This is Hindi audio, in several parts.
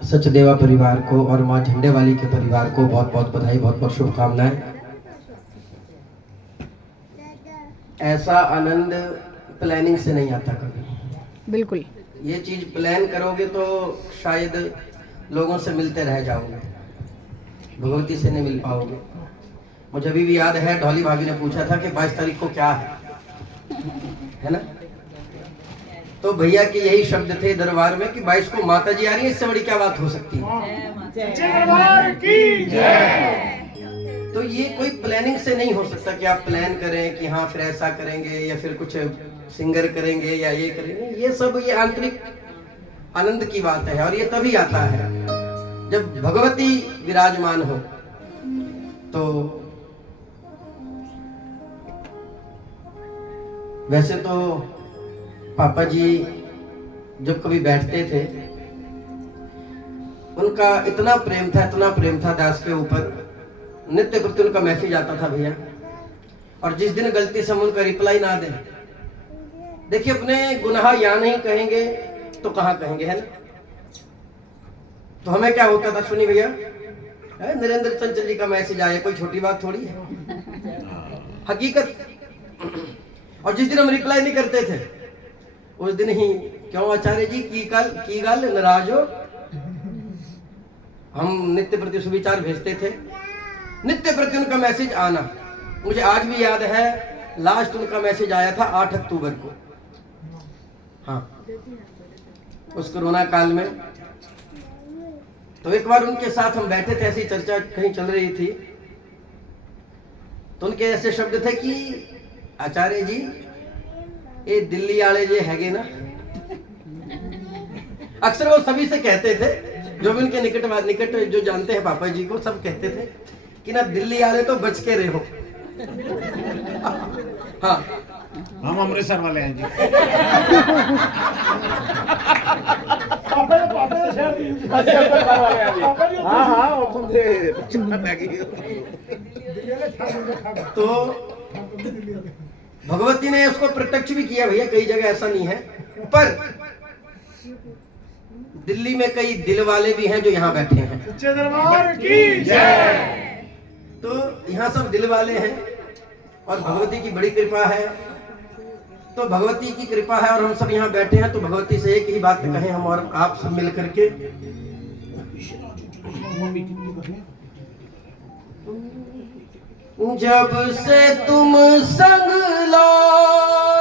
सचदेवा परिवार को और माँ झंडेवाली के परिवार को बहुत बहुत बधाई, बहुत बहुत शुभकामनाएं। ऐसा आनंद प्लानिंग से नहीं आता कभी। बिल्कुल। ये चीज प्लान करोगे तो शायद लोगों से मिलते रह जाओगे, भगवती से नहीं मिल पाओगे। मुझे अभी भी याद है, ढोली भाभी ने पूछा था कि 22 तारीख को क्या है ना? तो भैया के यही शब्द थे दरबार में कि 22 को माता जी आ रही है, इससे बड़ी क्या बात हो सकती है। तो ये कोई प्लानिंग से नहीं हो सकता कि आप प्लान करें कि हाँ फिर ऐसा करेंगे या फिर कुछ सिंगर करेंगे या ये करेंगे। ये सब ये आंतरिक आनंद की बात है और ये तभी आता है जब भगवती विराजमान हो। तो वैसे तो पापा जी जब कभी बैठते थे, उनका इतना प्रेम था दास के ऊपर, नित्य प्रति उनका मैसेज आता था भैया। और जिस दिन गलती से हम उनका रिप्लाई ना दें, देखिए अपने गुनाह या नहीं कहेंगे तो कहाँ कहेंगे, है ना? तो हमें क्या होता था, सुनिए भैया, नरेंद्र चंचल जी का मैसेज आया, कोई छोटी बात थोड़ी है, हकीकत। और जिस दिन हम रिप्लाई नहीं करते थे उस दिन ही, क्यों आचार्य जी की गल नाराज हो? हम नित्य प्रति सुविचार भेजते थे, नित्य प्रति उनका मैसेज आना। मुझे आज भी याद है, लास्ट उनका मैसेज आया था 8 अक्टूबर को, हाँ, उस कोरोना काल में। तो एक बार उनके साथ हम बैठे थे, ऐसी चर्चा कहीं चल रही थी, तो उनके ऐसे शब्द थे कि आचार्य जी ये दिल्ली वाले जे हैगे ना, अक्सर वो सभी से कहते थे, जो भी उनके निकट जो जानते हैं पापा जी को, सब कहते थे कि ना दिल्ली वाले तो बच के रहो। हाँ, हम अमृतसर वाले हैं जी। तो भगवती ने उसको प्रत्यक्ष भी किया भैया, कई जगह ऐसा नहीं है, पर दिल्ली में कई दिल वाले भी हैं जो यहाँ बैठे हैं। सच्चे दरबार की जय। तो यहाँ सब दिल वाले हैं और भगवती की बड़ी कृपा है। तो भगवती की कृपा है और हम सब यहाँ बैठे हैं, तो भगवती से एक ही बात कहें हम और आप सब मिल करके, जब से तुम संग लो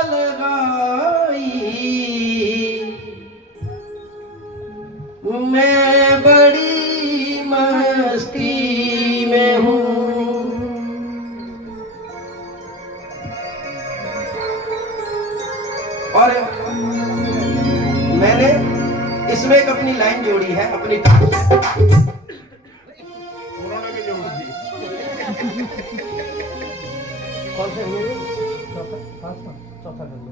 लगाई, मैं बड़ी मस्ती में हूँ। और मैंने इसमें एक अपनी लाइन जोड़ी है अपनी तरफ से, कोरोना की जोड़ दी। कौन से हुए? चौथा कर लो।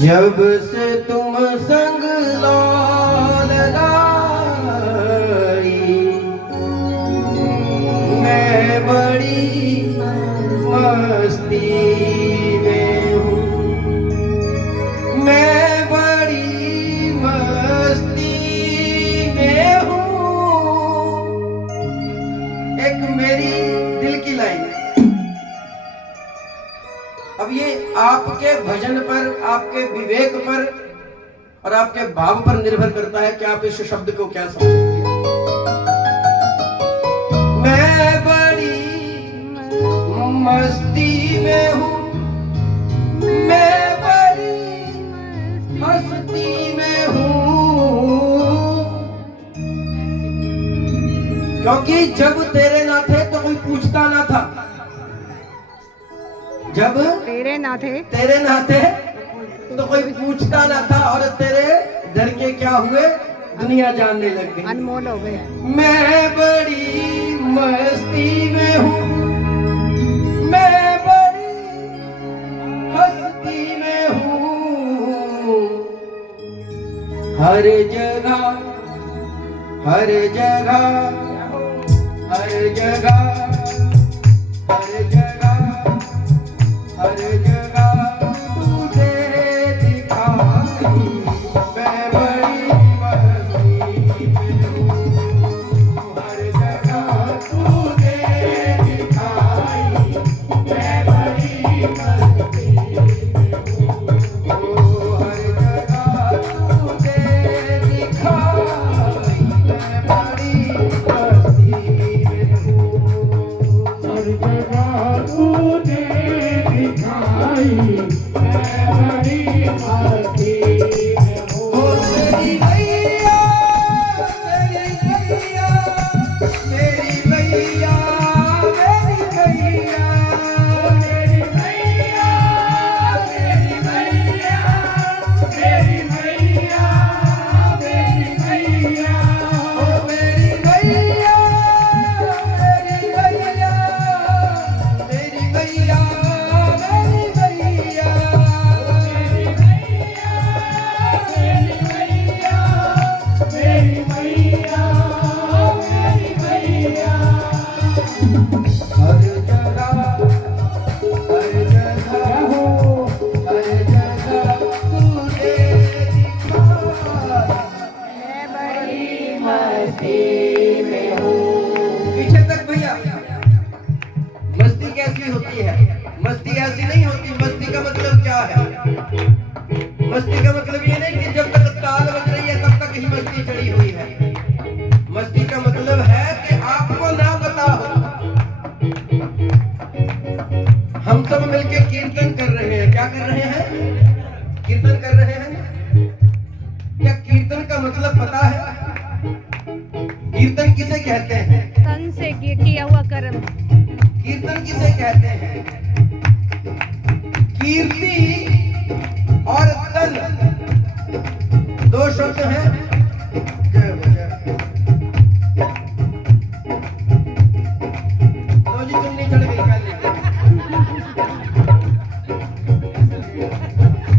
जब से तुम संग लो लगाई, मैं बड़ी मस्ती में हूँ, मैं बड़ी मस्ती में हूँ। एक मेरी दिल की लाइन। अब ये आपके भजन पर, आपके विवेक पर और आपके भाव पर निर्भर करता है कि आप इस शब्द को क्या समझेंगे। मैं बड़ी मस्ती में हूँ, मैं बड़ी हस्ती में हूँ, क्योंकि जब तेरे ना थे तो कोई पूछता ना था, जब तेरे ना थे तो कोई पूछता ना था, और तेरे डर के क्या हुए, दुनिया जानने लग गई, अनमोल हो गए। मैं बड़ी मस्ती में हूँ, मैं बड़ी हस्ती में हूँ। हर जगह हर जगह हर जगह हर जगह हर जगह तू पीछे तक भैया। मस्ती कैसी होती है? मस्ती ऐसी नहीं होती। मस्ती का मतलब क्या है? मस्ती का मतलब ये नहीं कि जब तक ताल बज रही है तब तक ही मस्ती चढ़ी हुई है। मस्ती का मतलब है कि आपको ना पता हो। हम सब मिलके कीर्तन कर रहे हैं। क्या कर रहे हैं? कीर्तन कर रहे हैं। क्या कीर्तन का मतलब पता है? कीर्तन किसे कहते हैं? तन से किया हुआ कर्म। कीर्तन किसे कहते हैं? कीर्ति और तन दो शब्द हैं। लो जी, चुन्नी चढ़ गई पहले।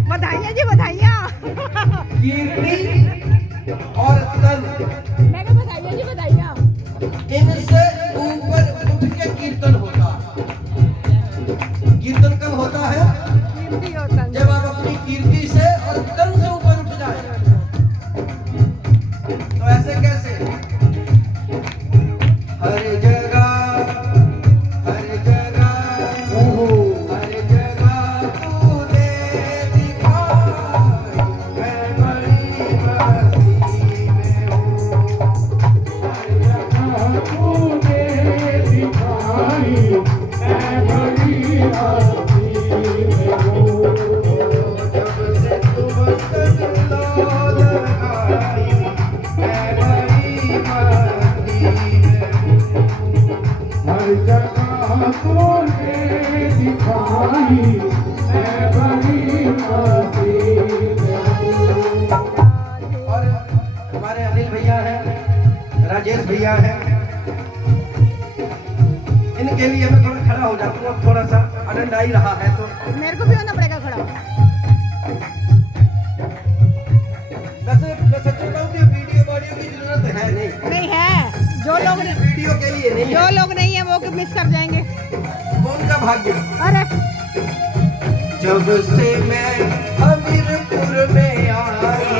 बधाइयाँ जी, बधाइयाँ। कीर्ति और तन, मैं कहा बधाइयाँ जी, बधाइयाँ। इनसे ऊपर उठ के कीर्तन होता है। कीर्तन कब होता है? कीर्ति और तन। जब आप अपनी कीर्ति से और तन से ऊपर उठ जाए। तो ऐसे कैसे? हर जगह हर जगह हर जगह तूने दिखाई, मैं बड़ी मस्ती में हूँ। हर जगह तूने दिखाई, मैं बड़ी मस्ती में हूँ। जब से तुम सजलो लगाई, मैं बड़ी मस्ती में हूँ। हर जगह तूने दिखाई, मैं बड़ी मस्ती में हूँ। और हमारे अनिल भैया हैं, राजेश भैया हैं, इनके लिए मैं थोड़ा खड़ा हो जाता हूँ। अब थोड़ा सा आनंद आ ही रहा है तो मेरे को भी होना पड़ेगा खड़ा। वैसे मैं सच बताऊँ कि वीडियो की जरूरत है नहीं। नहीं है, जो लोग नहीं, वीडियो के लिए नहीं जो है। लोग नहीं है वो मिस कर जाएंगे। वो उनका भाग्य। अरे जब से मैं हमीरपुर में आई,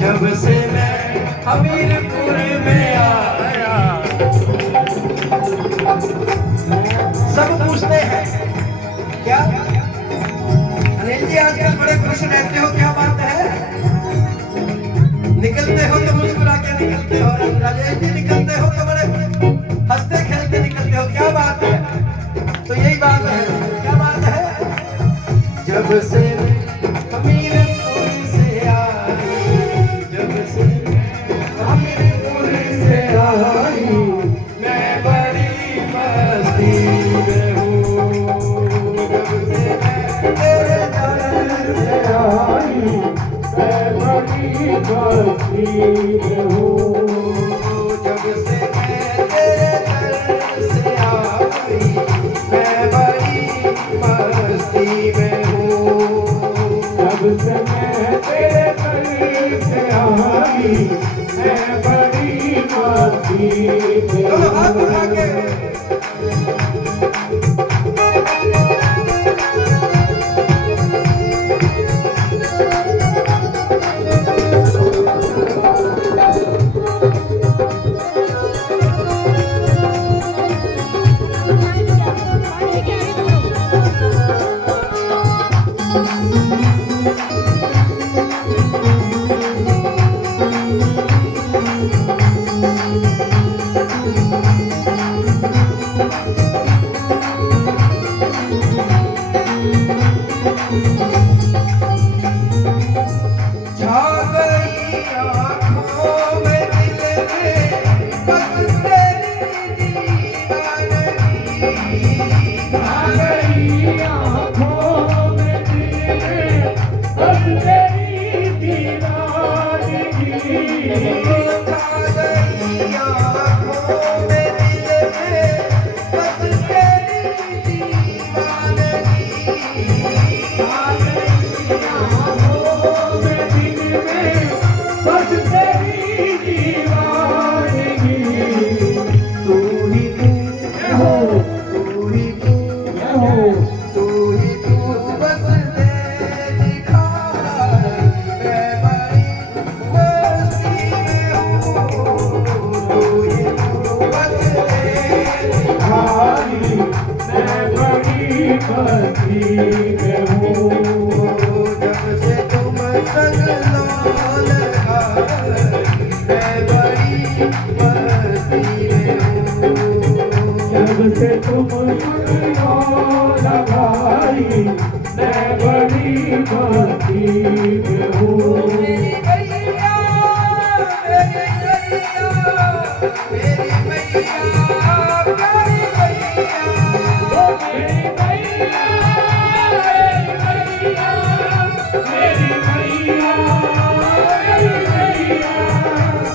जब से मैं हमीरपुर में आया, सब पूछते हैं क्या अनिल जी आजकल बड़े खुश रहते हो, क्या बात है? निकलते हो तो मुस्कुरा के निकलते हो। राजेश जी निकलते हो तो बड़े हंसते खेलते निकलते हो, क्या बात है? तो यही बात है। क्या बात है? जब से हमीरपुर से आई, जब से हमीरपुर से आई, मैं बड़ी मस्ती में हूँ। जब से तेरे दर से आई, मैं बड़ी मस्ती में हूँ। जब से मैं तेरे दर से आई, मैं बड़ी मस्ती में हूँ। जब से मैं तेरे दर से आई, मैं बड़ी मस्ती में हूँ। हाथ उठा के मस्ती में हूँ। जब से तुम संग लो लगाई मैं बड़ी मस्ती में हूँ। जब से तुम सुनो लगाई मैं बड़ी मस्ती में हूँ। मेरी मैया मेरी मैया मेरी मैया प्यारी मैया मेरी मैया मेरी मैया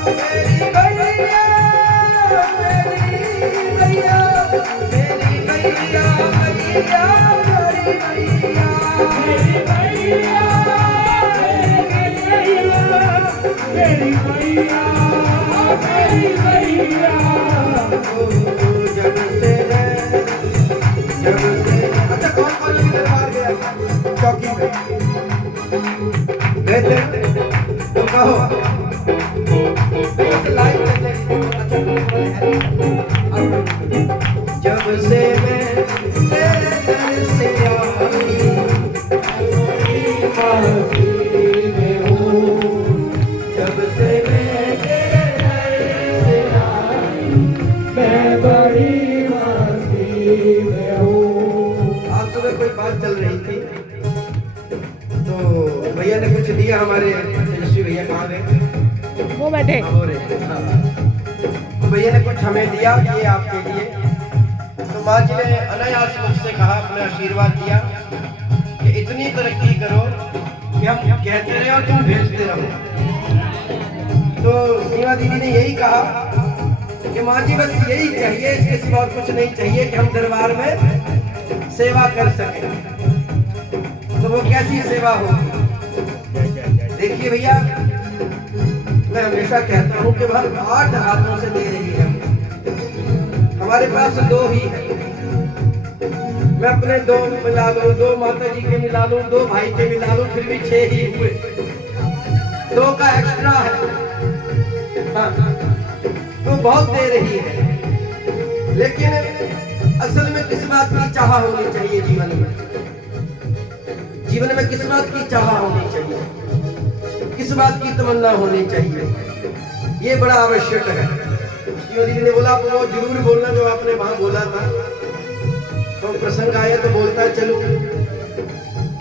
मेरी मैया मेरी मैया मेरी मैया मेरी मैया मैया प्यारी मैया मेरी मैया मेरी मैया मेरी मैया। अच्छा कौन कौन अभी दरबार गया चौकी में गए थे तो कहो लाइव जब से मैं तेरे दर से आई मस्ती में हूँ। जब से मैं तेरे दर से आई मैं बड़ी मस्ती में हूँ। आज सुबह कोई बात चल रही थी तो भैया ने कुछ दिया हमारे तेजस्वी भैया कहाँ गए वो बैठे हो रहे हाँ। तो भैया ने कुछ हमें दिया ये आपके लिए। तो माँ जी ने अनायास मुझसे कहा अपना आशीर्वाद दिया कि इतनी तरक्की करो कि हम कहते रहे और तुम भेजते रहो। तो सीमा दीदी ने यही कहा कि माँ जी बस यही चाहिए इसके सिवा और कुछ नहीं चाहिए कि हम दरबार में सेवा कर सकें। तो वो कैसी सेवा होगी देखिए भैया मैं हमेशा कहता हूँ कि वह 8 हाथों से दे रही है हमारे पास 2 ही है। मैं अपने 2 मिला लूं 2 माता जी के मिला लूं 2 भाई के मिला लूं फिर भी 6 ही हुए 2 का एक्स्ट्रा है हाँ। तो बहुत दे रही है लेकिन असल में किस बात की चाह होनी चाहिए जीवन में किस बात की चाह होनी चाहिए किस बात की तमन्ना होनी चाहिए ये बड़ा आवश्यक है। दीदी ने बोला वो जरूर बोलना जो आपने वहां बोला था तो प्रसंग आया तो बोलता चलूं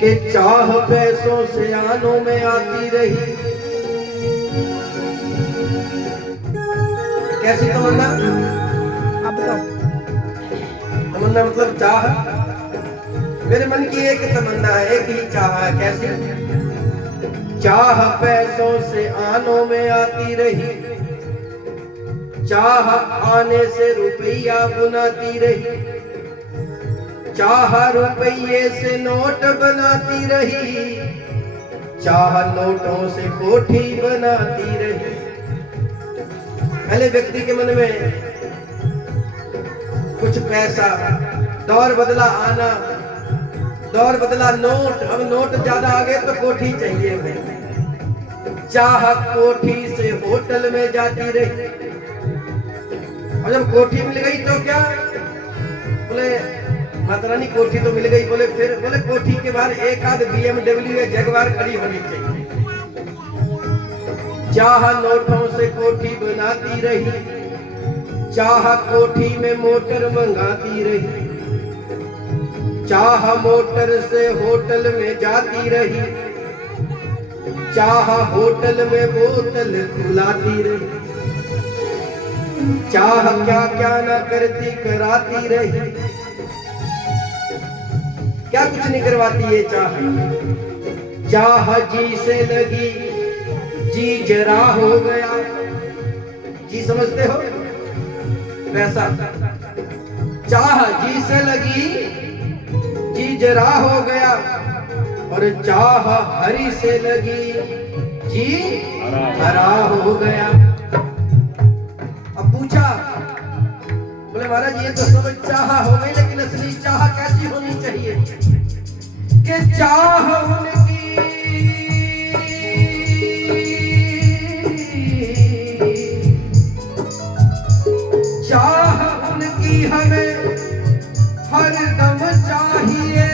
कि चाह पैसों से आनों में आती रही कैसी तमन्ना अब तो तमन्ना मतलब चाह मेरे मन की एक तमन्ना है एक ही चाह है कैसी चाह पैसों से आनों में आती रही चाह आने से रुपया बुनाती रही चाह रुपये से नोट बनाती रही चाह नोटों से कोठी बनाती रही। पहले व्यक्ति के मन में कुछ पैसा दौर बदला आना दौर बदला नोट अब नोट ज्यादा आ गए तो कोठी चाहिए भाई चाह कोठी से होटल में जाती रही और जब कोठी मिल गई तो क्या बोले माता रानी कोठी तो मिल गई बोले फिर बोले कोठी के बाद एक आध BMW या जगवार खड़ी होनी चाहिए। चाह नोटों से कोठी बनाती रही चाह कोठी में मोटर मंगाती रही चाह मोटर से होटल में जाती रही चाह होटल में बोतल खुलाती रही चाह क्या क्या न करती कराती रही क्या कुछ नहीं करवाती ये चाह चाह जी से लगी जी जरा हो गया जी समझते हो पैसा चाह जी से लगी जी जरा हो गया और चाह हरी से लगी जी हरा हो गया। अब पूछा बोले महाराज ये तो सब चाह हो गई लेकिन असली चाह कैसी होनी चाहिए कि चाह उनकी चाह उनकी हमें हर दम चाहिए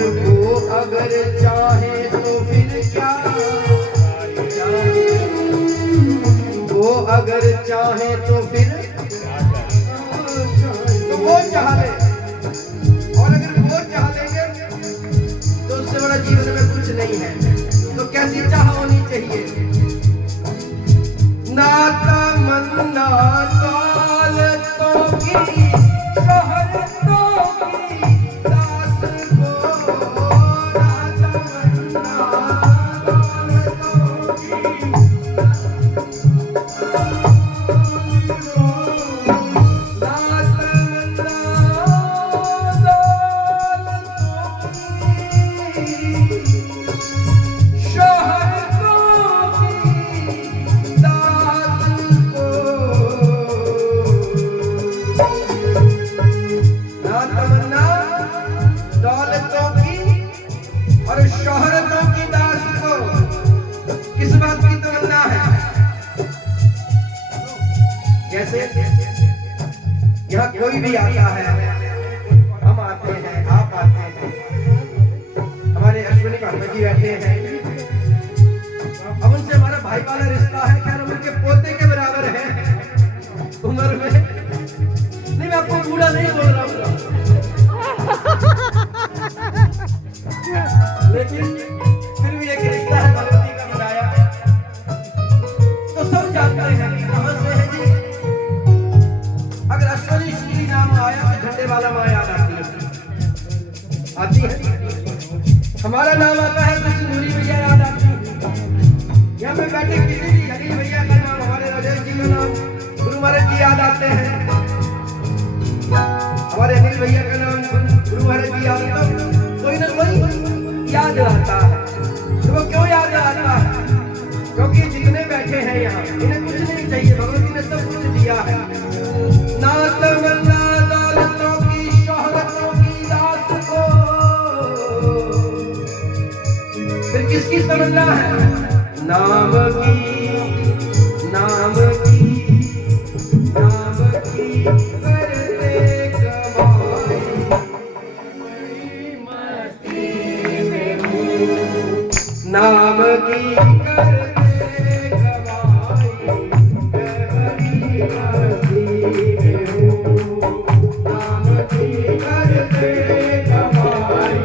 वो अगर चाहे तो फिर क्या चाहे, वो अगर चाहे तो फिर तो वो चाह ले, और अगर वो चाह लेंगे तो उससे बड़ा जीवन में कुछ नहीं है। तो कैसी चाह होनी चाहिए? ना तमन्ना दौलतों की, शोहरतों की दास को, ना तमन्ना दौलतों की, शोहरतों की दास को किस बात की तमन्ना है? जैसे यहाँ कोई भी आता है, हम आते हैं, आप आते हैं, हमारे अश्विनी पांडे जी बैठे हैं, अब उनसे हमारा भाई वाला रिश्ता है, क्या हम उनके पोते के बराबर है उम्र में? नहीं, मैं आपको बूढ़ा नहीं बोल रहा हूँ, लेकिन फिर भी एक रिश्ता है भगवती का बनाया। तो सब जानते हैं कि कहां से है जी। अगर अश्वनी श्री नाम आया तो झंडे वाला माँ याद आती है। हमारा नाम आता है तो सिंदूरी भैया याद आती है। यहाँ पे बैठे किसी भी अनिल भैया का नाम, हमारे राजेश जी का नाम, गुरु महाराज जी याद आते हैं। हमारे अनिल भैया का नाम, गुरु महाराज जी याद आता है। कोई ना कोई याद आता है। तो वो क्यों याद आता है? क्योंकि जितने बैठे हैं यहाँ, इन्हें कुछ नहीं चाहिए, भगवती ने सब कुछ दिया है। ना तमन्ना दौलतों की, शोहरतों की दास को, फिर किसकी तमन्ना है? नाम की, नाम की, नाम की करते कमाई, नाम की करते कमाई, मैं बड़ी मस्ती में हूँ। नाम की करते कमाई,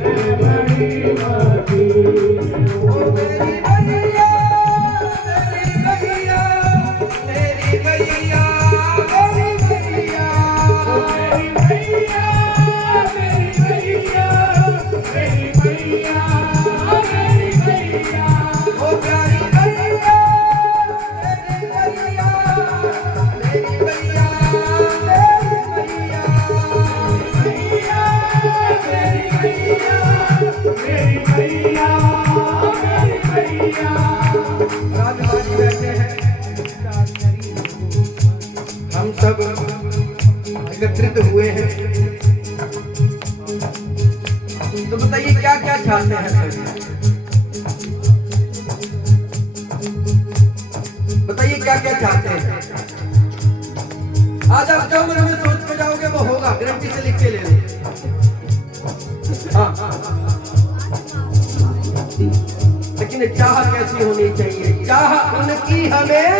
मैं बड़ी मस्ती में हूँ। ओ मेरी भैया, मेरी भैया, मेरी भैया, मेरी भैया, मेरी भैया, मेरी भैया, मेरी भैया, ओ प्यारी भैया, मेरी भैया, मेरी भैया, मेरी भैया, मेरी भैया, मेरी भैया। राजबाजी बैठे हैं, हम सब एकत्रित हुए हैं। तो बताइए क्या क्या चाहते हैं सर? बताइए क्या क्या चाहते हैं? आज आप जो मन में सोच के जाओगे वो होगा, गारंटी से लिख के ले लो। हाँ, लेकिन चाह कैसी होनी चाहिए? चाह उनकी हमें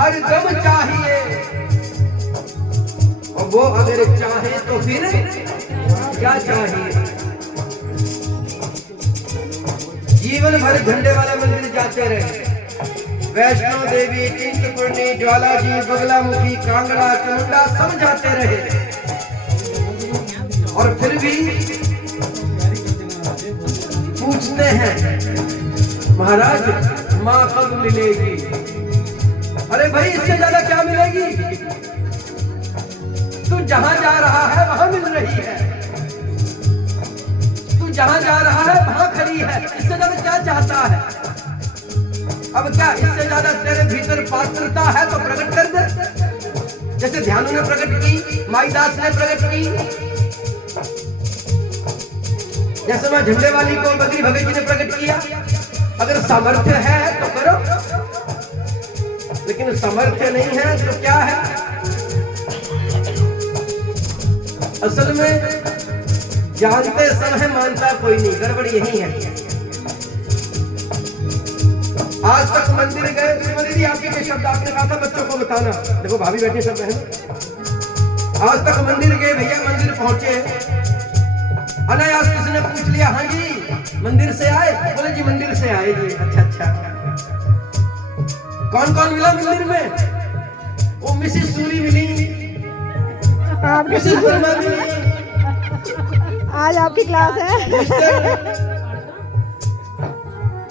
हर दम चाहिए, और वो अगर चाहे तो फिर क्या चाहिए? जीवन भर झंडे वाला मंदिर जाते रहे, वैष्णो देवी, चिंतपूर्णी, ज्वालाजी, बगलामुखी, कांगड़ा, चामुंडा सब जाते रहे, और फिर भी पूछते हैं महाराज माँ कब मिलेगी? अरे भाई इससे ज्यादा क्या मिलेगी? तू जहां जा रहा है वहां मिल रही है, तू जहां जा रहा है वहां खड़ी है, इससे ज्यादा क्या चाहता है? अब क्या इससे ज्यादा तेरे भीतर पात्रता है तो प्रकट कर दे, जैसे ध्यानु ने प्रकट की, माईदास ने प्रकट की, जैसे मैं झंडे वाली को बद्री भगत जी ने प्रकट किया। अगर सामर्थ्य है तो करो, लेकिन सामर्थ्य नहीं है तो क्या है? असल में जानते सब है, मानता कोई नहीं। गड़बड़ यही है। आज तक मंदिर गए, श्रीमती जी आपके के शब्द आपने कहा था बच्चों को बताना। देखो भाभी बैठे सब बहन। आज तक मंदिर गए भैया, मंदिर पहुंचे, अनायास किसी ने पूछ लिया, हाँ जी मंदिर से आए? बोले जी मंदिर से आए जी। अच्छा अच्छा, कौन कौन मिला मंदिर में? वो मिसिस सूरी मिली, मिसिस वर्मा मिली, आज आपकी क्लास है।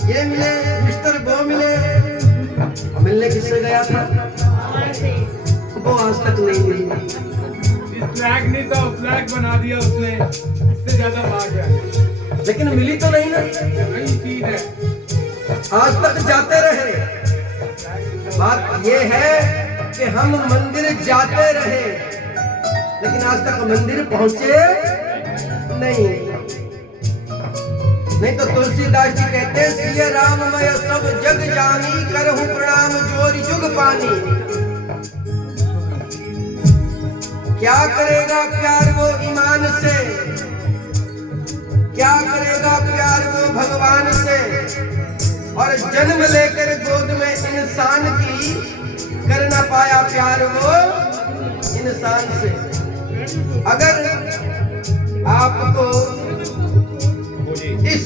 ये मिले, मिस्टर वो मिले। मिलने किससे गया था? वो आज तक नहीं मिली। फ्लैग नहीं था, फ्लैग बना दिया उसने, इससे ज्यादा भाग है। लेकिन मिली तो नहीं ना। वही चीज है। आज तक जाते रहे। बात ये है कि हम मंदिर जाते रहे, लेकिन आज तक मंदिर पहुंचे नहीं। नहीं तो तुलसीदास जी कहते, सिय राम मैं सब जग जानी, करहूं प्रणाम जोरी जुग पानी। क्या करेगा प्यार वो ईमान से, क्या करेगा प्यार वो भगवान से, और जन्म लेकर गोद में इंसान की, कर ना पाया प्यार वो इंसान से। अगर आपको इस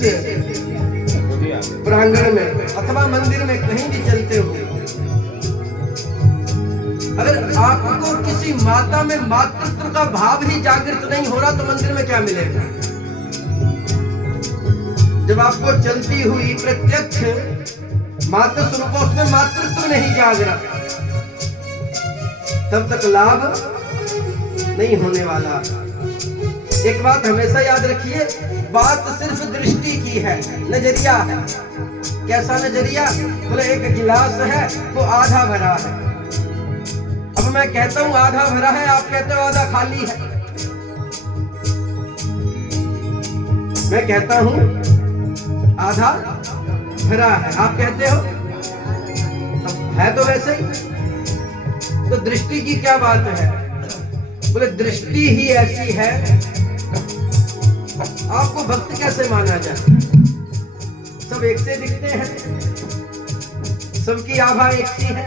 प्रांगण में अथवा मंदिर में कहीं भी चलते हो, अगर आपको किसी माता में मातृत्व का भाव ही जागृत नहीं हो रहा तो मंदिर में क्या मिलेगा? जब आपको चलती हुई प्रत्यक्ष मातृ स्वरूप उसमें मातृत्व नहीं जाग रहा, तब तक लाभ नहीं होने वाला। एक बात हमेशा याद रखिए, बात सिर्फ दृष्टि की है, नजरिया है। कैसा नजरिया? बोले एक गिलास है वो आधा भरा है। अब मैं कहता हूं आधा भरा है, आप कहते हो आधा खाली है। मैं कहता हूं आधा भरा है, आप कहते हो है तो वैसे ही। तो दृष्टि की क्या बात है? बोले दृष्टि ही ऐसी है। आपको भक्त कैसे माना जाए? सब एक से दिखते हैं, सबकी आभा एक सी है।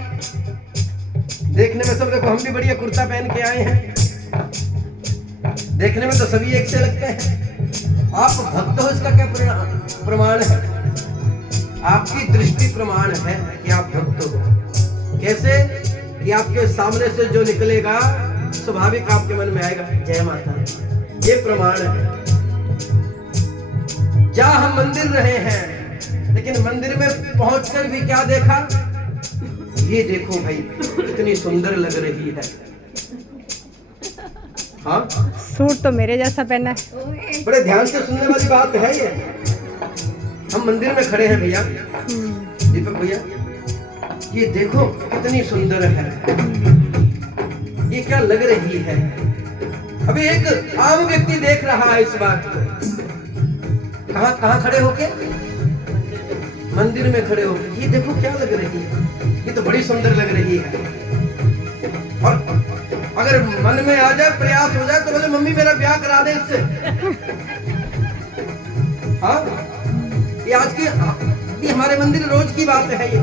देखने में सब, देखो हम भी बढ़िया कुर्ता पहन के आए हैं, देखने में तो सभी एक से लगते हैं। आप भक्त हो इसका क्या प्रमाण है? आपकी दृष्टि प्रमाण है कि आप भक्त हो। कैसे? कि आपके सामने से जो निकलेगा स्वाभाविक आपके मन में आएगा जय माता, ये प्रमाण है। जहाँ हम मंदिर रहे हैं, लेकिन मंदिर में पहुंचकर भी क्या देखा? ये देखो भाई कितनी सुंदर लग रही है। हाँ, सूट तो मेरे जैसा पहना है। बड़े ध्यान से सुनने वाली बात है ये। हम मंदिर में खड़े हैं भैया, दीपक भैया, ये देखो कितनी सुंदर है, ये क्या लग रही है। अभी एक आम व्यक्ति देख रहा है इस बात को। कहाँ खड़े होके? मंदिर में खड़े होके। ये देखो क्या लग रही है, ये तो बड़ी सुंदर लग रही है। और अगर मन में आ जाए, प्रयास हो जाए तो बोले मम्मी मेरा ब्याह करा दे इससे। हाँ, ये आज की ये हमारे मंदिर रोज की बात है। ये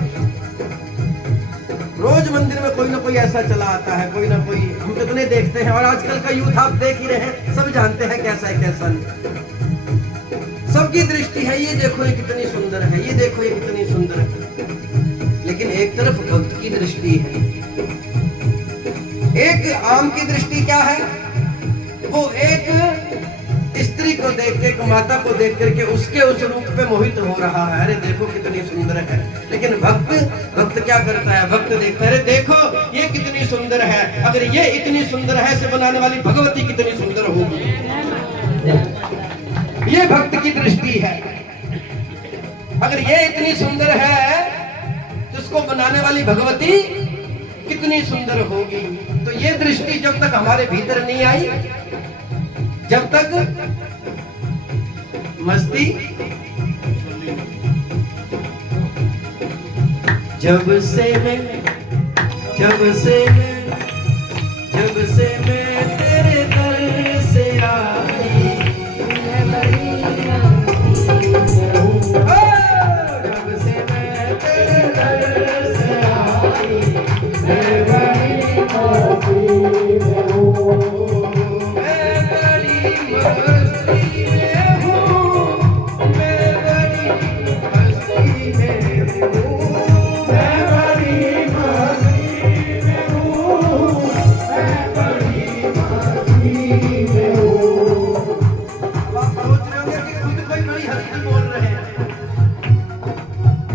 रोज मंदिर में कोई ना कोई ऐसा चला आता है, कोई ना कोई। हम कितने देखते हैं, और आजकल का यूथ आप देख ही रहे हैं, सब जानते हैं कैसा है कैसा नहीं। सबकी दृष्टि है ये देखो ये कितनी सुंदर है, ये देखो ये कितनी सुंदर है। लेकिन एक तरफ भक्त की दृष्टि है, एक आम की दृष्टि क्या है? वो एक स्त्री को देख के, एक माता को देख करके उसके उस रूप पे मोहित हो रहा है, अरे देखो कितनी सुंदर है। लेकिन भक्त क्या करता है? भक्त देखता है, अरे देखो ये कितनी सुंदर है, अगर ये इतनी सुंदर है, इसे बनाने वाली भगवती कितनी सुंदर होगी। ये भक्त की दृष्टि है। अगर ये इतनी सुंदर है तो इसको बनाने वाली भगवती कितनी सुंदर होगी। तो ये दृष्टि जब तक हमारे भीतर नहीं आई, जब तक मस्ती, जब से मैं तेरे दर से आई, जब से मैं तेरे दर से आई, मैं बड़ी मस्ती में हूँ। मैं बड़ी मस्ती में हूँ, मैं बड़ी मस्ती में हूँ। मैं बड़ी मस्ती में हूँ, मैं बड़ी मस्ती में हूँ। अब आप सोच रहे होंगे कि खुद कोई बड़ी हस्ती बोल रहे हैं।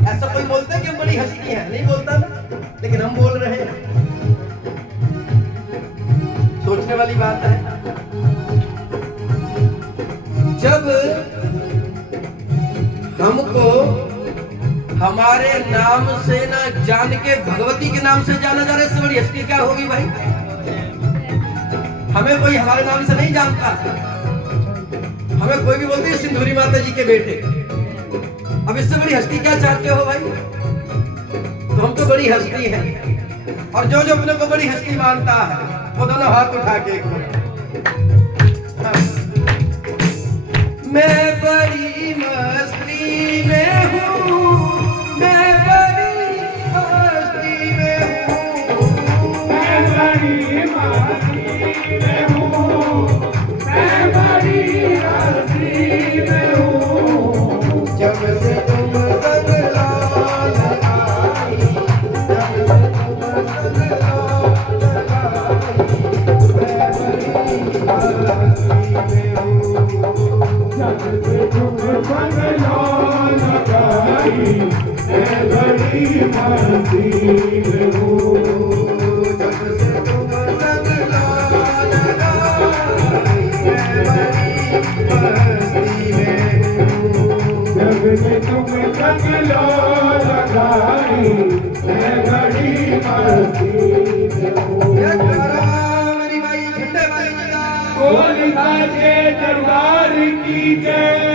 ऐसा कोई बोलता है कि हम बड़ी हस्ती हैं? नहीं बोलता ना, लेकिन हम बोल रहे हैं। सोचने वाली बात है। जब हमको हमारे नाम से ना जान के भगवती के नाम से जाना जा रहा है, इससे बड़ी हस्ती क्या होगी भाई? हमें कोई हमारे नाम से नहीं जानता, हमें कोई भी बोलते हैं सिंधुरी माता जी के बेटे। अब इससे बड़ी हस्ती क्या चाहते हो भाई? तो हम तो बड़ी हस्ती है, और जो जो अपने को बड़ी हस्ती मानता है वो दोनों हाथ उठा के एक बार। हाँ। मैं बड़ी मस्ती में हूँ, मैं बड़ी मस्ती में हूँ। मैं बड़ी मस्ती में हूँ, मैं बड़ी मस्ती में हूँ। जब से तुम संग लाल आई, जब से तुम संग लाल आई, मैं बड़ी मस्ती में हूँ। जब से तुम संग लगाई, मैं बड़ी मस्ती में हूँ। जब से तुम संग लाल आई, मैं बड़ी मस्ती में हूँ। जब से तुम संग लगाई, मैं बड़ी मस्ती में हूँ। मेरी भाई झंडे वाली जगह गोलिका के दरबार की जय।